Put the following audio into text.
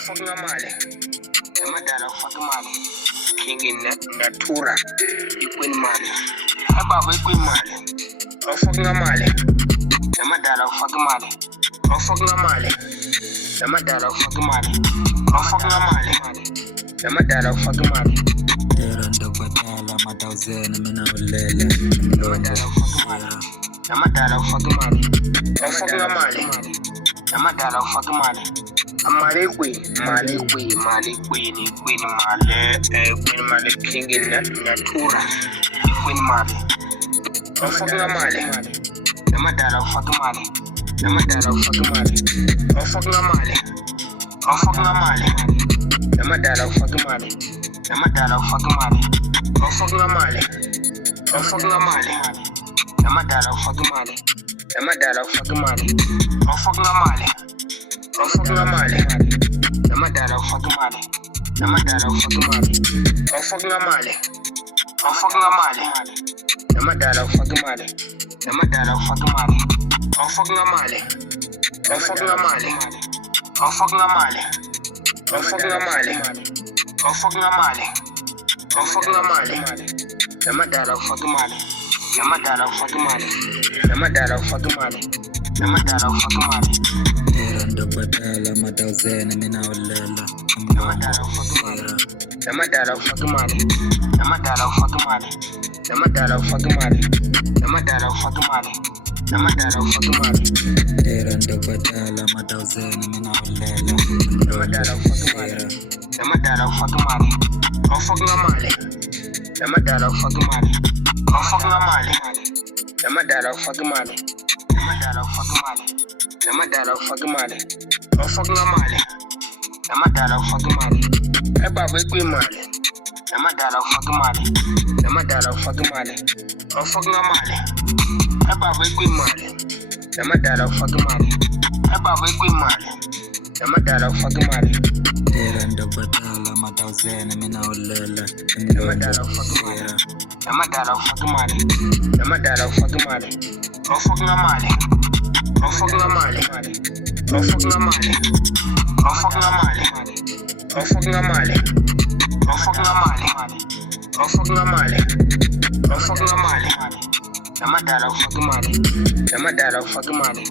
fucking amale. Madara fucking male. King in natura. Equin male. Above equin male. Fucking amale. Madara fucking male. Fucking amale. Madara fucking male. Fucking amale. Madara fucking male. Eranda batala matawzena mina ulela. Madara fucking male. Madara fucking male. Fucking amale. Madara fucking male. Male queen male king in natura. Queen male. Fucking amale. Madara fucking male. Madara fucking male. Fucking amale. Fucking amale. Madara fucking male. Madara fucking male. Fucking amale. Fucking amale. Madara fucking male. Madara fucking male. Fucking amale. Fucking amale. Madara fucking male. Madara fucking male. Fucking amale. Fucking amale. Madara fucking male. Madara fucking male. Fucking amale. Fucking amale. Fucking amale. Fucking amale. Fucking amale. Fucking amale. Madara fucking male. Madara fucking male. Madara fucking male. Madara fucking male. Eranda batala matawzena mina ulela. Madara fucking male. Madara fucking male. Madara fucking male. Madara fucking male. Madara fucking male. Madara fucking male. Eranda batala matawzena mina ulela. Madara fucking male. Madara fucking male. Fucking amale. Madara fucking male. Fucking amale. Madara fucking male. Madara fucking male. Madara fucking male. Fucking amale. Madara fucking male. Eba wekwe male. Madara fucking male. Madara fucking male. Fucking amale. Eba wekwe male. Madara fucking male. Eba wekwe male. Madara fucking male. Eranda batala matawzena mina ulela. Madara fucking male. Madara fucking male. Madara fucking male. Fucking amale. Fucking amale. Fucking amale. Fucking amale. Fucking amale. Fucking amale. Fucking amale. Fucking amale. Madara fucking male. Madara fucking male.